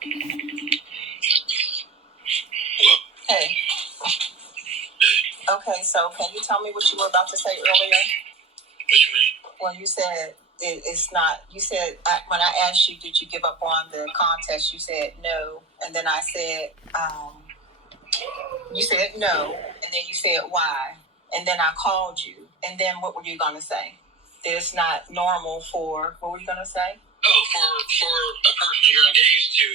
Hello? Hey. Hey. Okay, so can you tell me what you were about to say earlier? What you mean? When you said it's not, you said, when I asked you, did you give up on the contest, you said no. And then I said, you said no. And then you said why. And then I called you. And then what were you going to say? That it's not normal for, what were you going to say? Oh, for a person you're engaged to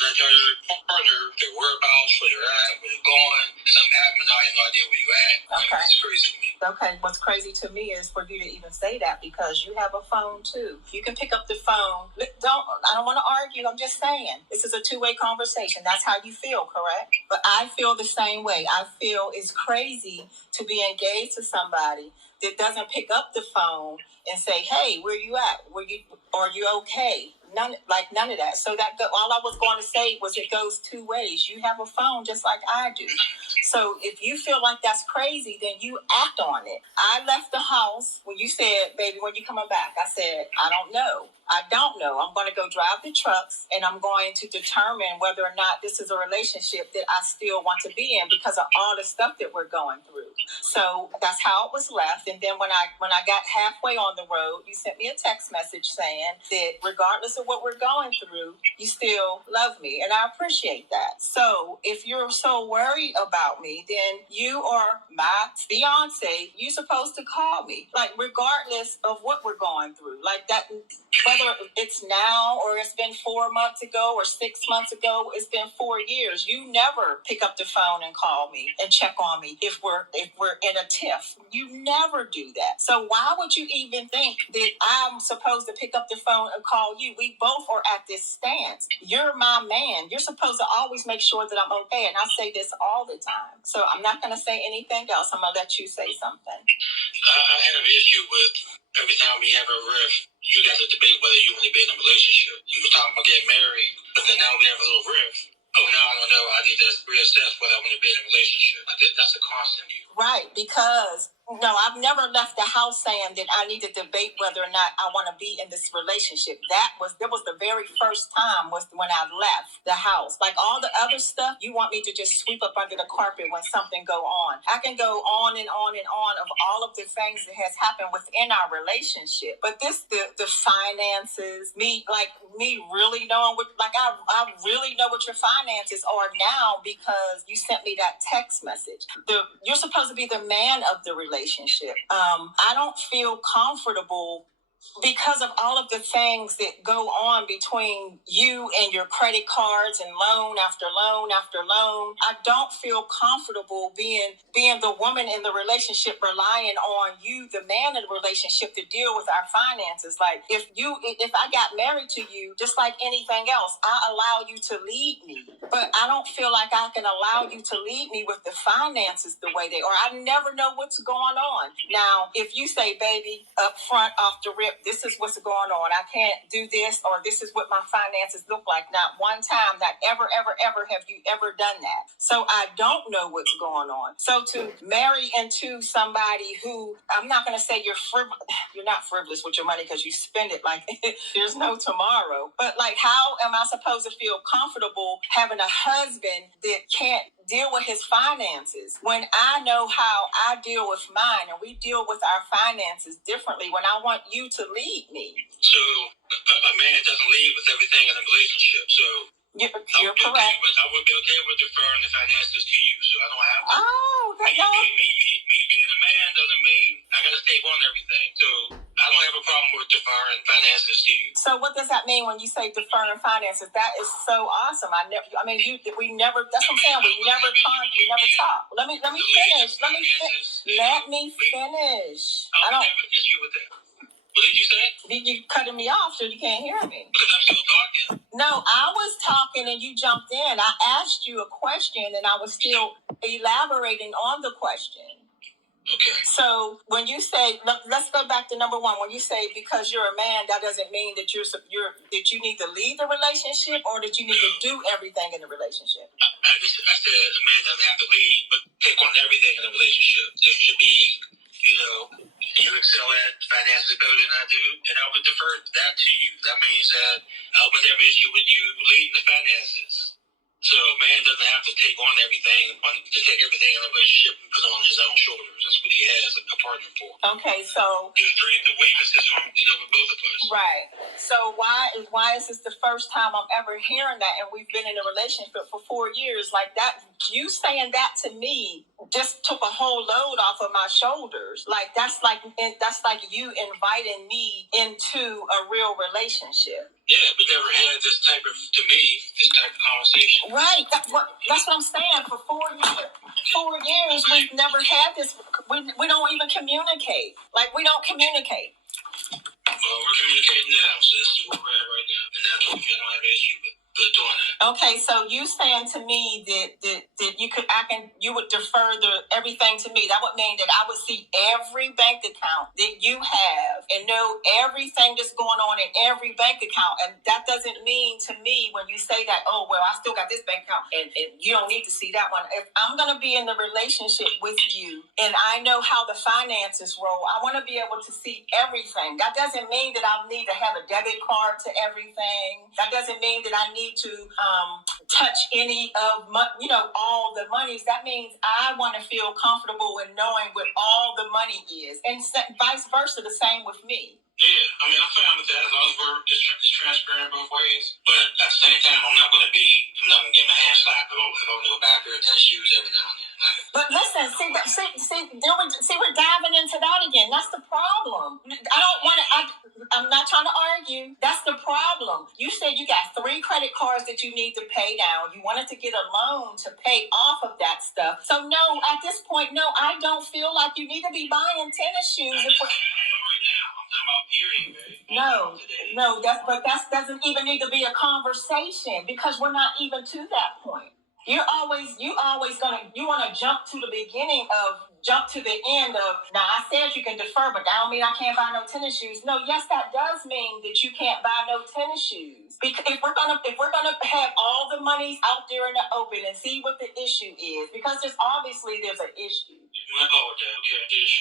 not tell your partner their whereabouts, where you're at, where you're going, something happens, I have no idea where you're at. Okay. It's crazy to me. Okay, what's crazy to me is for you to even say that because you have a phone too. You can pick up the phone. I don't want to argue. I'm just saying this is a two-way conversation. That's how you feel, correct? But I feel the same way. I feel it's crazy to be engaged to somebody that doesn't pick up the phone and say, "Hey, where you at? Are you okay?" None of that. So all I was going to say was it goes two ways. You have a phone just like I do. So if you feel like that's crazy, then you act on it. I left the house when you said, "Baby, when you coming back?" I said, "I don't know. I don't know. I'm going to go drive the trucks and I'm going to determine whether or not this is a relationship that I still want to be in because of all the stuff that we're going through." So that's how it was left. And then when I got halfway on the road, you sent me a text message saying that regardless of what we're going through, you still love me. And I appreciate that. So if you're so worried about me, then you are my fiance. You're supposed to call me, like, regardless of what we're going through, like that, whether it's now or it's been 4 months ago or 6 months ago, it's been 4 years. You never pick up the phone and call me and check on me if we're in a tiff. You never do that. So why would you even think that I'm supposed to pick up the phone and call you? We both are at this stance. You're my man. You're supposed to always make sure that I'm okay. And I say this all the time. So I'm not going to say anything else. I'm going to let you say something. I have an issue with every time we have a riff, you guys are debate whether you want to be in a relationship. You were talking about getting married, but then now we have a little riff. Oh, now I don't know. I need to reassess whether I want to be in a relationship. That's a constant view. Right, because no, I've never left the house saying that I need to debate whether or not I want to be in this relationship. That was the very first time was when I left the house. Like all the other stuff, you want me to just sweep up under the carpet when something go on. I can go on and on and on of all of the things that has happened within our relationship. But the finances, me really knowing what, like I really know what your finances are now because you sent me that text message. You're supposed to be the man of the relationship. I don't feel comfortable because of all of the things that go on between you and your credit cards and loan after loan after loan. I don't feel comfortable being the woman in the relationship, relying on you, the man in the relationship, to deal with our finances. Like if I got married to you, just like anything else, I allow you to lead me, but I don't feel like I can allow you to lead me with the finances the way they are. I never know what's going on. Now, if you say, "Baby, up front off the rip, this is what's going on. I can't do this," or "This is what my finances look like." Not one time, not ever have you ever done that. So I don't know what's going on. So to marry into somebody who, I'm not going to say you're not frivolous with your money because you spend it like there's no tomorrow. But like, how am I supposed to feel comfortable having a husband that can't deal with his finances when I know how I deal with mine, and we deal with our finances differently when I want you to lead me? So a man doesn't lead with everything in a relationship. So you're correct. I would be okay with deferring the finances to you, so I don't have to. Oh, me being a man doesn't mean I got to take on everything. So I don't have a problem with deferring finances to you. So what does that mean when you say deferring finances? That is so awesome. We never. That's what I'm saying. We never talk. Let me finish. Let me finish. I don't have an issue with that. What did you say? You cutting me off so you can't hear me? Because I'm still talking. No, I was talking and you jumped in. I asked you a question and I was still elaborating on the question. Okay. So when you say, let's go back to number one. When you say because you're a man, that doesn't mean that that you need to lead the relationship or that you need to do everything in the relationship. I said a man doesn't have to lead, but take on everything in a relationship. There should be you excel at finances better than I do, and I would defer that to you. That means that I would have an issue with you leading the finances. So a man doesn't have to take on everything, to take everything in a relationship and put it on his own shoulders. That's what he has a partner for. Okay, so there's strength and weaknesses from with both of us. Right. So why is this the first time I'm ever hearing that? And we've been in a relationship for 4 years. Like that, you saying that to me just took a whole load off of my shoulders. Like that's like you inviting me into a real relationship. Yeah, we never had this type of conversation. Right. That's what I'm saying. For 4 years. 4 years, we've never had this. We don't even communicate. Like, we don't communicate. Well, we're communicating now, so this is where we're at right now. And that's what I don't have an issue with doing that. Okay, so you saying to me that you would defer everything to me. That would mean that I would see every bank account that you have and know everything that's going on in every bank account. And that doesn't mean to me when you say that, oh, well, I still got this bank account and you don't need to see that one. If I'm going to be in the relationship with you and I know how the finances roll, I want to be able to see everything. That doesn't mean that I need to have a debit card to everything. That doesn't mean that I need to touch any of all the monies. That means I want to feel comfortable in knowing what all the money is, and vice versa, the same with me. Yeah, I mean, I'm fine with that as long as we're just transparent both ways. But at the same time, I'm not going to get my hand slapped if I want to go back there and tennis shoes every now and then. But listen, we're diving into that again. That's the problem. I'm not trying to argue. That's the problem. You said you got 3 credit cards that you need to pay down. You wanted to get a loan to pay off of that stuff. So no, at this point, no, I don't feel like you need to be buying tennis shoes. I am right now. I'm talking about period, babe. No, that doesn't even need to be a conversation because we're not even to that point. You want to jump to the end of, now I said you can defer, but that don't mean I can't buy no tennis shoes. No, yes, that does mean that you can't buy no tennis shoes. Because if we're gonna have all the monies out there in the open and see what the issue is, because there's an issue.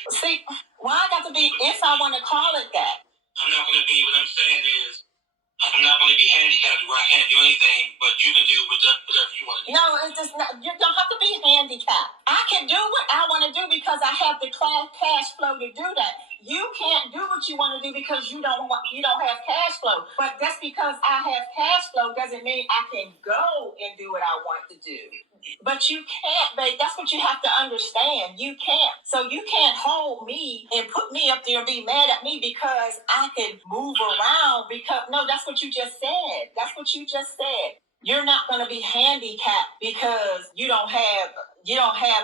See, why I got to be if I want to call it that? I'm not gonna be, what I'm saying is, I'm not going to be handicapped where I can't do anything, but you can do whatever you want to do. No, it's just not, you don't have to be handicapped. I can do what I want to do because I have the cash flow to do that. You can't do what you want to do because you don't have cash flow. But just because I have cash flow doesn't mean I can go and do what I want to do. But you can't, babe. That's what you have to understand. You can't. So you can't hold me and put me up there and be mad at me because I can move around. No, that's what you just said. That's what you just said. You're not going to be handicapped because you don't have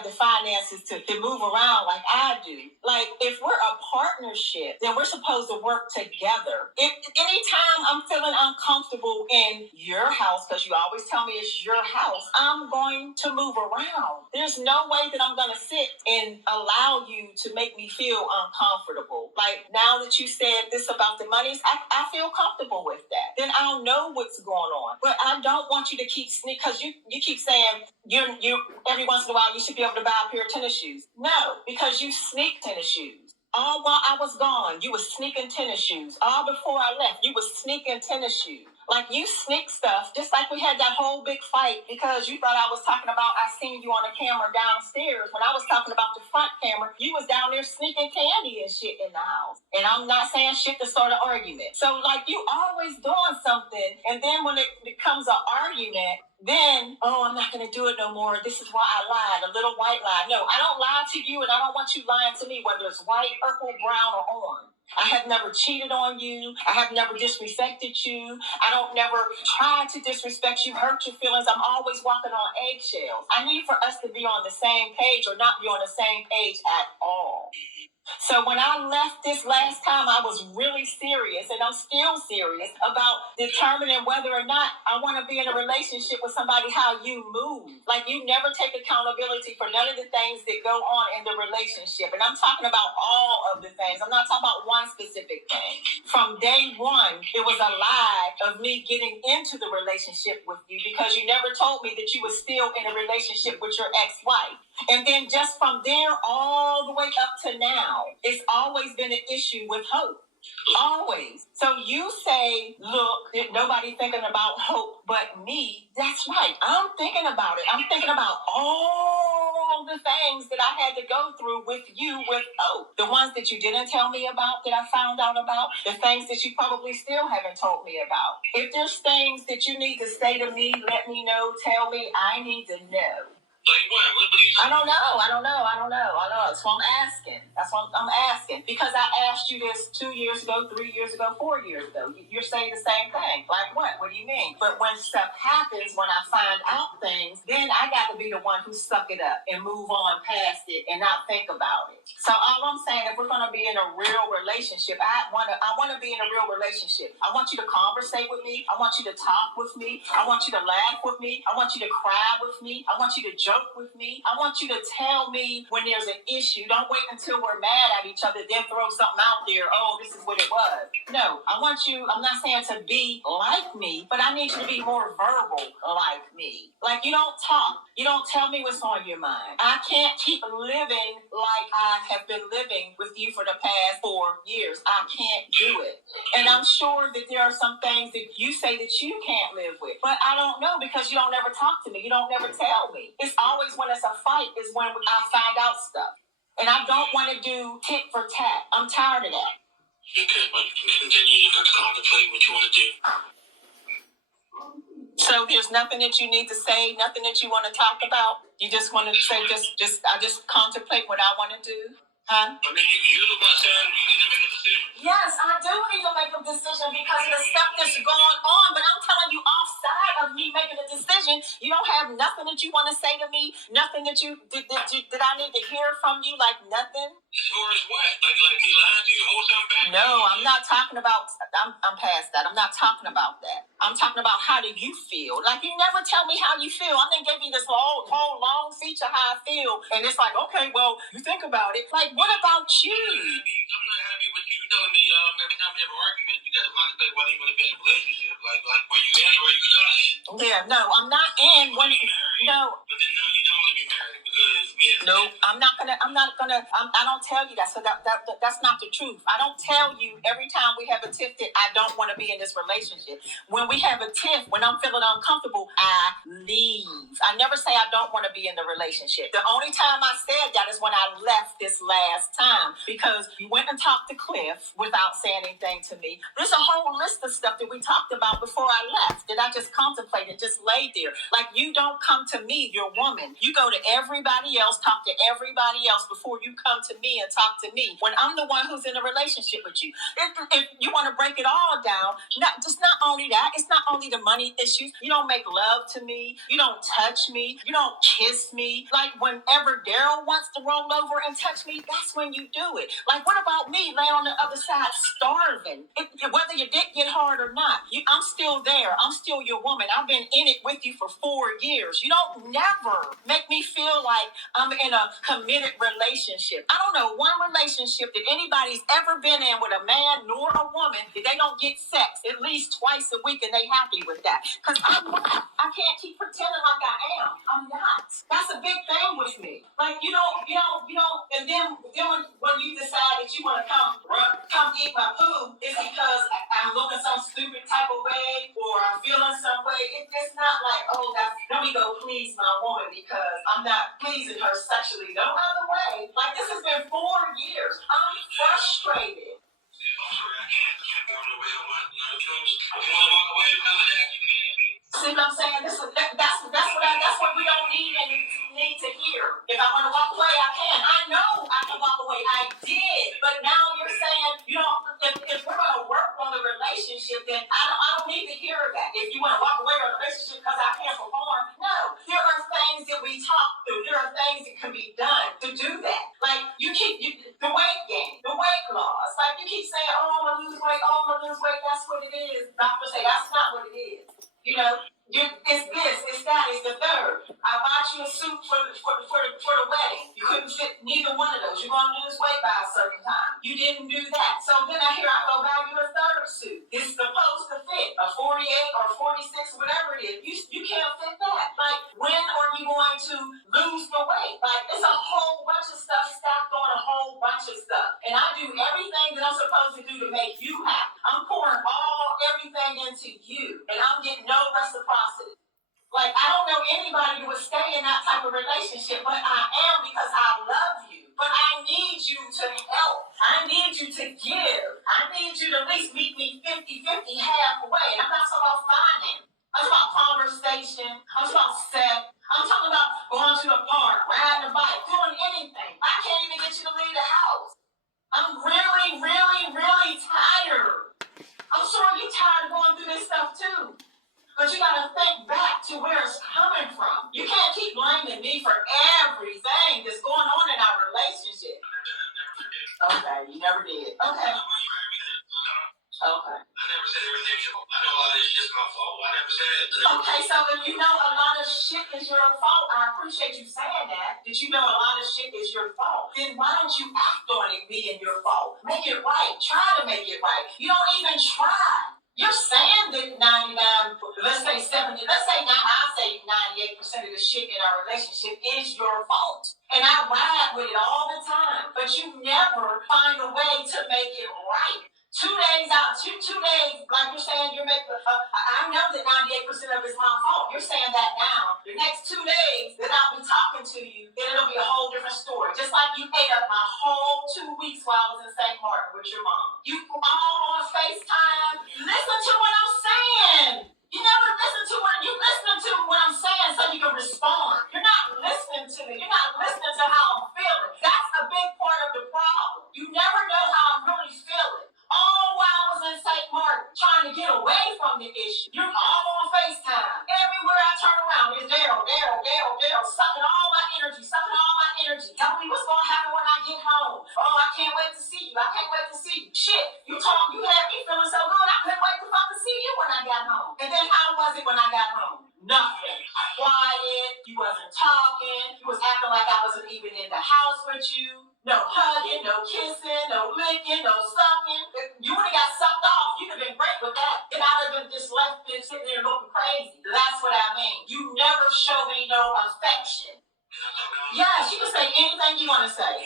the finances to move around like I do. Like, if we're a partnership, then we're supposed to work together. If anytime I'm feeling uncomfortable in your house, because you always tell me it's your house, I'm going to move around. There's no way that I'm going to sit and allow you to make me feel uncomfortable. Like, now that you said this about the monies, I feel comfortable with that. Then I'll know what's going on. But I don't want you to keep sneak, because you keep saying you every once in a while you should be able to buy a pair of tennis shoes. No, because you sneak tennis shoes. All while I was gone, you were sneaking tennis shoes. All before I left, you were sneaking tennis shoes. Like, you sneak stuff, just like we had that whole big fight because you thought I was talking about, I seen you on the camera downstairs. When I was talking about the front camera, you was down there sneaking candy and shit in the house. And I'm not saying shit to start an argument. So, like, you always doing something, and then when it becomes an argument, then, oh, I'm not going to do it no more. This is why I lied, a little white lie. No, I don't lie to you, and I don't want you lying to me, whether it's white, purple, brown, or orange. I have never cheated on you. I have never disrespected you. I don't never try to disrespect you, hurt your feelings. I'm always walking on eggshells. I need for us to be on the same page or not be on the same page at all. So when I left this last time, I was really serious, and I'm still serious about determining whether or not I want to be in a relationship with somebody how you move. Like, you never take accountability for none of the things that go on in the relationship. And I'm talking about all of the things. I'm not talking about one specific thing. From day one, it was a lie of me getting into the relationship with you because you never told me that you were still in a relationship with your ex-wife. And then just from there all the way up to now, it's always been an issue with hope. Always. So you say, look, nobody thinking about hope but me. That's right. I'm thinking about it. I'm thinking about all the things that I had to go through with you with hope. The ones that you didn't tell me about, that I found out about. The things that you probably still haven't told me about. If there's things that you need to say to me, let me know, tell me. I need to know. Like what? I don't know. That's what I'm asking. I'm asking. Because I asked you this 2 years ago, 3 years ago, 4 years ago. You're saying the same thing. Like what? What do you mean? But when stuff happens, when I find out things, then I got to be the one who suck it up and move on past it and not think about it. So all I'm saying, if we're going to be in a real relationship, I want to be in a real relationship. I want you to conversate with me. I want you to talk with me. I want you to laugh with me. I want you to cry with me. I want you to joke with me. I want you to tell me when there's an issue. Don't wait until we're mad at each other, then throw something out there. Oh, this is what it was. No, I want you, I'm not saying to be like me, but I need you to be more verbal like me. Like you don't talk. You don't tell me what's on your mind. I can't keep living like I have been living with you for the past 4 years. I can't do it. And I'm sure that there are some things that you say that you can't live with. But I don't know because you don't ever talk to me. You don't never tell me. It's always when it's a fight is when I find out stuff. And I don't want to do tit for tat. I'm tired of that. Okay, but you can continue. You can contemplate what you want to do. So there's nothing that you need to say, nothing that you want to talk about. You just want to say, I just contemplate what I want to do. Huh? I mean, you're the one saying you need to make a decision. Yes, I do need to make a decision because of the stuff that's going on. But I'm telling you, offside of me making a decision, you don't have nothing that you want to say to me, nothing that that I need to hear from you, like nothing. As far as what? Like me lying to you, hold something back? No, I'm not talking about. I'm past that. I'm not talking about that. I'm talking about how do you feel? Like you never tell me how you feel. I didn't give you this whole long speech of how I feel, and it's like, okay, well, you think about it. Like, what about you? I'm not happy with you telling me every time we have an argument, you got to contemplate whether you want to be in a relationship. Like where you in or where you not in. Yeah, no, I'm not in. When no. But then now you don't want to be married because no, I'm not gonna. I don't tell you that. So that's not the truth. I don't tell you every time we have a tiff that I don't want to be in this relationship. When we have a tiff, when I'm feeling uncomfortable, I leave. I never say I don't want to be in the relationship. The only time I said that is when I left this last time because you went and talked to Cliff without saying anything to me. There's a whole list of stuff that we talked about before I left that I just contemplated, just laid there. Like you don't come to me, you're a woman. You go to everybody else, talk to everybody else before you come to me and talk to me. When I'm the one who's in a relationship with you. If you want to break it all down, not only that, it's not only the money issues. You don't make love to me. You don't touch me. You don't kiss me. Like whenever Daryl wants to roll over and touch me, that's when you do it. Like what about me laying on the other side starving? Whether your dick get hard or not, I'm still there. I'm still your woman. I've been in it with you for 4 years. You don't never make me feel like I'm in a committed relationship. I don't know one relationship that anybody's ever been in with a man nor a woman that they don't get sex at least twice a week and they happy with that. Because I'm not. I can't keep pretending like I am. I'm not. That's a big thing with me. Like you don't. And then when you decide that you want to come eat my food, it's because I'm looking some stupid type of way or I'm feeling some way. It's not like, oh, let me go please my woman because I'm not pleasing her sexually. No other way. Like this has been 4 years. I'm frustrated. I'm sorry, I can't more the way I want. You know, if you want to walk away because of that, you can. See what I'm saying? That's what we don't need to hear. If I want to walk away, I can. I know I can walk away. I did. But now you're saying, if we're going to work on the relationship, then I don't need to hear that. If you want to walk away from the relationship because I can't perform, no. There are things that we talk through. There are things that can be done to do that. Like the weight gain, the weight loss. Like you keep saying, oh, I'm going to lose weight. Oh, I'm going to lose weight. That's what it is. Doctors say that's not what it is. It's this, it's that, it's the third. I bought you a suit for the wedding. You couldn't fit neither one of those. You're going to lose weight by a certain time. You didn't do that. So then I go buy you a third suit. It's supposed to fit a 48 or 46, whatever it is. You can't fit that. Like, when are you going to lose the weight? Like, I don't know anybody who would stay in that type of relationship, but I am because I love you. But I need you to help. I need you to give. I need you to at least meet me 50-50 halfway. And I'm not talking about finance. I'm talking about conversation. I'm talking about sex. I'm talking about going to the park, riding a bike, doing anything. I can't even get you to leave the house. I'm really, really, really tired. I'm sure you're tired of going through this stuff too. But you gotta think back to where it's coming from. You can't keep blaming me for everything that's going on in our relationship. Okay, you never did. Okay. Okay. I never said everything's your fault. I know a lot of this shit's my fault. I never said it. Okay, so if you know a lot of shit is your fault, I appreciate you saying that you know a lot of shit is your fault. Then why don't you act on it being your fault? Make it right. Try to make it right. You don't even try. You're saying that 99, let's say 70, let's say now I say 98% of the shit in our relationship is your fault. And I ride with it all the time. But you never find a way to make it right. 2 days out, two days, like you're saying, you're making. I know that 98% of it's my fault. You're saying that now. The next 2 days that I'll be talking to you, then it'll be a whole different story. Just like you ate up my whole 2 weeks while I was in St. Martin with your mom. You all on FaceTime. Listen to what I'm saying. You never listen to what you listening to what I'm saying so you can respond. You're not listening to me. You're not listening to how I'm feeling. That's a big part of the problem. You never know how I'm really feeling. All while I was in St. Martin, trying to get away from the issue. You're all on FaceTime. Everywhere I turn around, it's Daryl, sucking all my energy. Telling me what's going to happen when I get home. Oh, I can't wait to see you. Shit, you had me feeling so good, I couldn't wait to fucking see you when I got home. And then how was it when I got home? Nothing. Quiet. You wasn't talking. You was acting like I wasn't even in the house with you. No hugging, no kissing, no licking, no sucking. If you would have got sucked off, you'd have been great with that. And I'd have been just left there sitting there looking crazy. That's what I mean. You never show me no affection. Yes, you can say anything you want to say.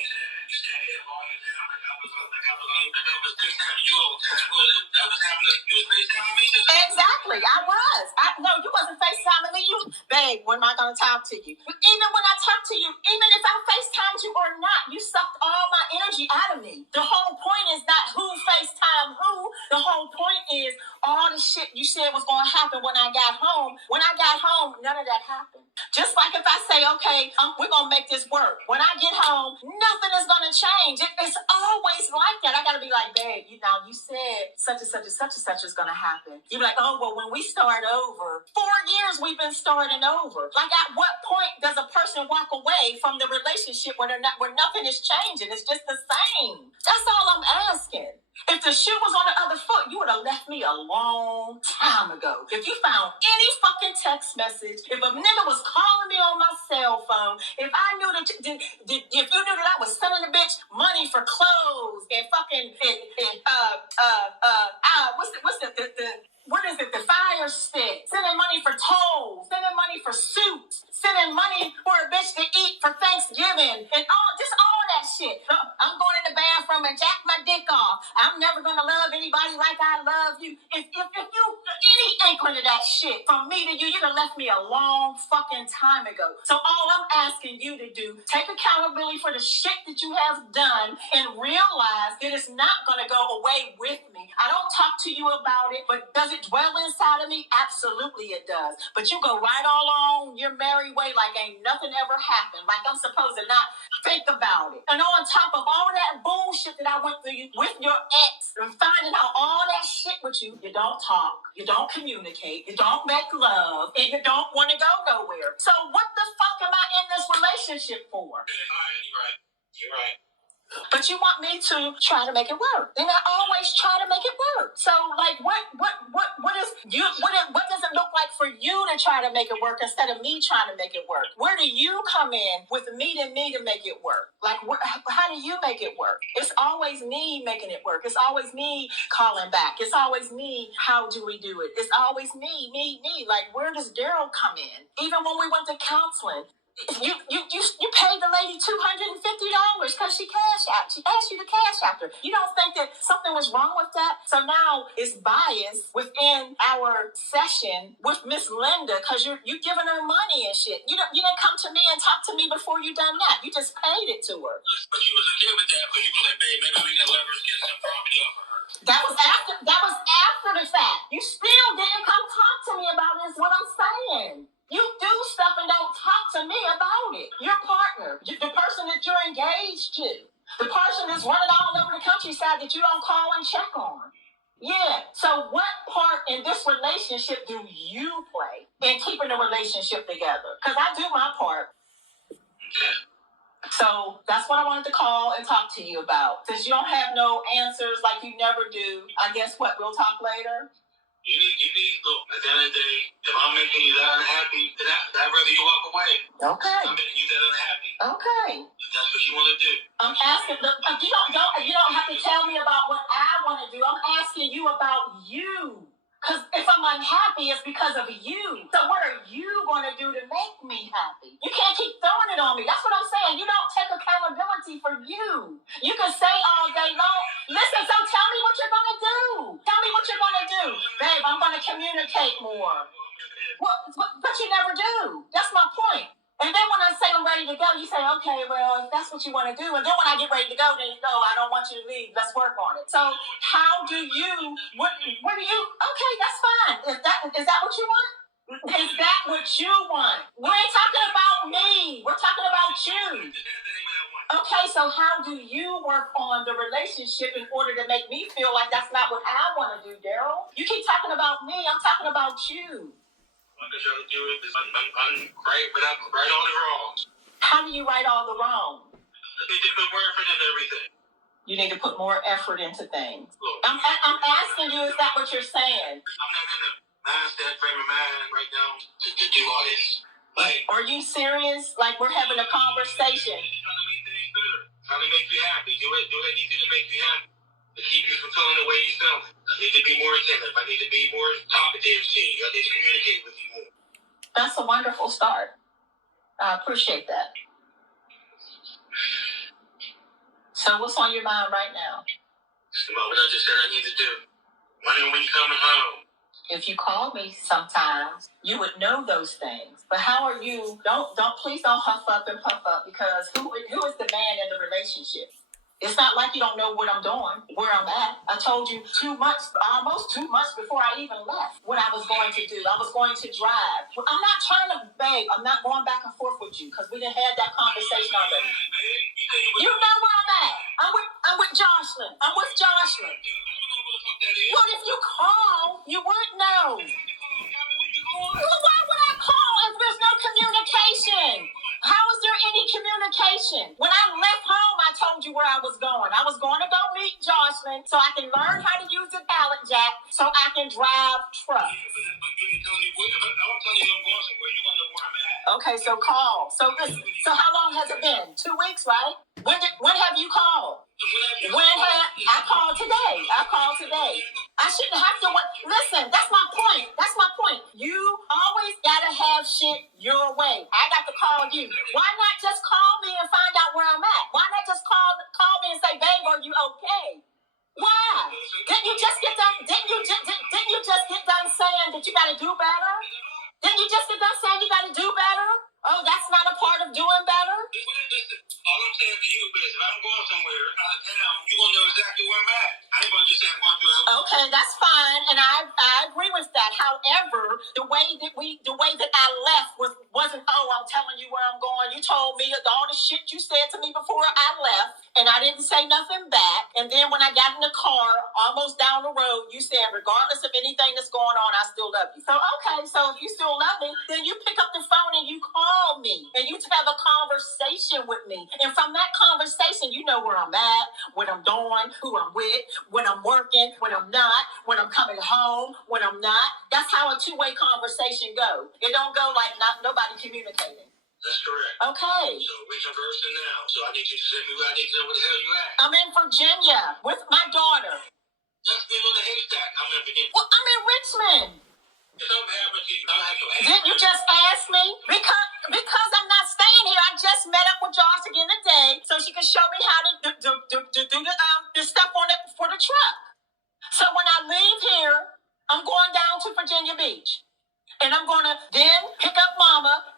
Exactly, I was. No, you wasn't FaceTiming me. Babe, when am I gonna talk to you? Even when I talk to you, even if I FaceTimed you or not, you sucked all my energy out of me. The whole point is not who FaceTime who. The whole point is all the shit you said was gonna happen when I got home. When I got home, none of that happened. Just like if I say, okay, we're gonna make this work. When I get home, nothing is gonna change. It's always like that. I gotta be like, babe, you said such and such is gonna happen. You be like, oh, well, when we start over, 4 years we've been starting over. Like, at what point does a person walk away from the relationship where nothing is changing? It's just the same. That's all I'm asking. If the shoe was on the other foot, you would have left me a long time ago. If you found any fucking text message, if a nigga was calling me on my cell phone, if I knew that, if you knew that I was sending a bitch money for clothes and fucking, what is it? The fire stick, sending money for tolls, sending money for suits, sending money for a bitch to eat for Thanksgiving, and all that shit. I'm going in the bathroom and jack my dick off. I'm never gonna love anybody like I love you. If you any inkling of that shit from me to you, you'd have left me a long fucking time ago. So all I'm asking you to do, take accountability for the shit that you have done and realize that it's not gonna go away with me. I don't talk to you about it, but does it dwell inside of me? Absolutely it does. But you go right all on your merry way like ain't nothing ever happened. Like I'm supposed to not think about it. And on top of all that bullshit that I went through with your ex and finding out all that shit with you, you don't talk, you don't communicate, you don't make love, and you don't want to go nowhere. So what the fuck am I in this relationship for? You're right. But you want me to try to make it work. And I always try to make it work. So like what does it look like for you to try to make it work instead of me trying to make it work? Where do you come in with me to make it work? Like how do you make it work? It's always me making it work. It's always me calling back. It's always me, how do we do it? It's always me. Like where does Daryl come in? Even when we went to counseling, You paid the lady $250 because she cashed out. She asked you to cash out her. You don't think that something was wrong with that? So now it's bias within our session with Miss Linda because you giving her money and shit. You didn't come to me and talk to me before you done that. You just paid it to her. But you was okay with that, but you was like, babe, maybe we can leverage get some property off of her. That was after the fact. You still didn't come talk to me about it, is what I'm saying. You do stuff and don't talk to me about it. Your partner, the person that you're engaged to, the person that's running all over the countryside that you don't call and check on. Yeah. So what part in this relationship do you play in keeping the relationship together? Because I do my part. So that's what I wanted to call and talk to you about. Since you don't have no answers like you never do, I guess what, we'll talk later? You need, look, at the end of the day, if I'm making you that unhappy, then I'd rather you walk away. Okay. I'm making you that unhappy. Okay. If that's what you want to do. I'm asking, you don't have to tell me about what I want to do. I'm asking you about you. Because if I'm unhappy, it's because of you. So what are you going to do to make me happy? You can't keep throwing it on me. That's what I'm saying. You don't take accountability for you. You can say all day long, listen, so tell me what you're going to do. Tell me what you're going to do. Babe, I'm going to communicate more. But you never do. That's my point. And then when I say I'm ready to go, you say, okay, well, if that's what you want to do. And then when I get ready to go, then you go, I don't want you to leave. Let's work on it. So how do you, what do you, okay, that's fine. Is that what you want? Is that what you want? We ain't talking about me. We're talking about you. Okay, so how do you work on the relationship in order to make me feel like that's not what I want to do, Daryl? You keep talking about me. I'm talking about you. I'm just trying to do it. I'm right, but I'm right all the wrongs. How do you right all the wrongs? I need to put more effort into everything. You need to put more effort into things. Look, I'm asking you, is that what you're saying? I'm not in a mindset frame of mind right now to do all this. Like, are you serious? Like we're having a conversation. Trying to make things better. Trying to make you happy. Do what I need to do to make you happy. To keep you from feeling the way you feel. I need to be more attentive. I need to be more talkative to you. I need to communicate with you more. That's a wonderful start. I appreciate that. So what's on your mind right now? It's about what I just said I need to do. When you coming home? If you call me sometimes, you would know those things. But how are you? Please don't huff up and puff up, because who is the man in the relationship? It's not like you don't know what I'm doing, where I'm at. I told you almost 2 months before I even left, what I was going to do. I was going to drive. I'm not trying to, babe, I'm not going back and forth with you because we done had that conversation already. You know where I'm at. I'm with Jocelyn. I'm with Jocelyn. Well, if you call, you wouldn't know. Well, why would I call if there's no communication? How is there any communication? When I left home, I told you where I was going. I was going to go meet Jocelyn so I can learn how to use the pallet jack so I can drive trucks. Yeah, but you ain't telling me what. If I'm telling you I'm going somewhere, you're going to know where I'm at. Okay, so call. So how long has it been? 2 weeks, right? When have you called? I called today. I shouldn't have to wait. Listen, that's my point. You always gotta have shit your way. I got to call you. Why not just call me and find out where I'm at? Why not just call me and say, babe, are you okay? Why? Didn't you just get done saying that you gotta do better? Didn't you just get done saying you gotta do better? Oh, that's not a part of doing better? Listen, all I'm saying to you is if I'm going somewhere out of town, you're going to know exactly where I'm at. I ain't going to just say I'm going to Okay, that's fine, and I agree with that. However, the way that I left wasn't, oh, I'm telling you where I'm going. You told me all the shit you said to me before I left, and I didn't say nothing back. And then when I got in the car, almost down the road, you said, regardless of anything that's going on, I still love you. So, okay, so if you still love me, then you pick up the phone and you call me, and you have a conversation with me. And from that conversation, you know where I'm at, what I'm doing, who I'm with, when I'm working, when I'm not, when I'm coming home, when I'm not. That's how a two-way conversation goes. It don't go like nobody communicating. That's correct. Okay. So we're conversing now. So I need you to send me where I need to know where the hell you at. I'm in Virginia with my daughter. Just been on the haystack. I'm in Virginia. Well, I'm in Richmond. If something happens to you, I don't have no answer. Didn't you just ask me? Because I'm not staying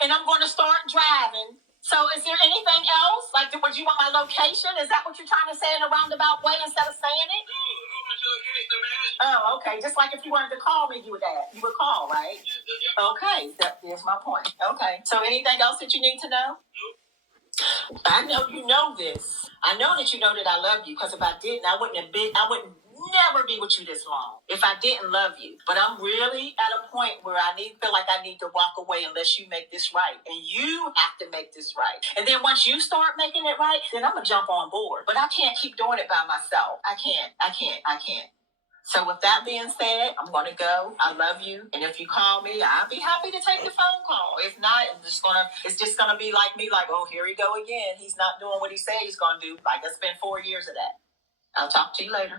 and I'm going to start driving. So is there anything else? Like, would you want my location? Is that what you're trying to say in a roundabout way instead of saying it? No, I want your location, man. Oh, okay. Just like if you wanted to call me, you would call, right? Yeah. Okay, here's my point. Okay. So anything else that you need to know? Nope. I know you know this. I know that you know that I love you, because if I didn't, I wouldn't never be with you this long if I didn't love you. But I'm really at a point where feel like I need to walk away unless you make this right. And you have to make this right. And then once you start making it right, then I'm gonna jump on board. But I can't keep doing it by myself. I can't. So with that being said, I'm going to go. I love you. And if you call me, I'll be happy to take the phone call. If not, it's just going to be like me, like, oh, here he go again. He's not doing what he said he's going to do. Like, it's been 4 years of that. I'll talk to you later.